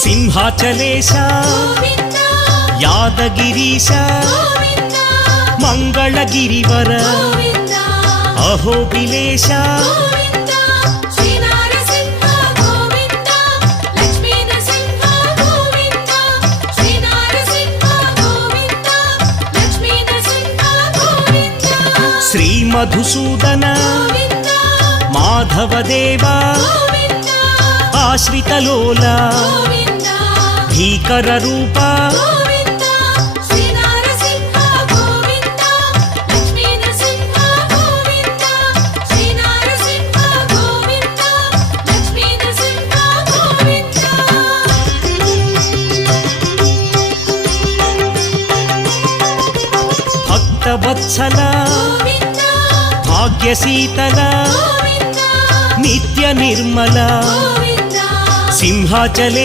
సింహాచలేశ యాదగిరీశ మంగళగిరివర అహోబిలేశ శ్రీ మధుసూదన మాధవదేవ ఆశ్రితలోల భీకర రూప భక్తవత్సల భాగ్యశీతల నిత్య నిర్మల సింహాచలేశ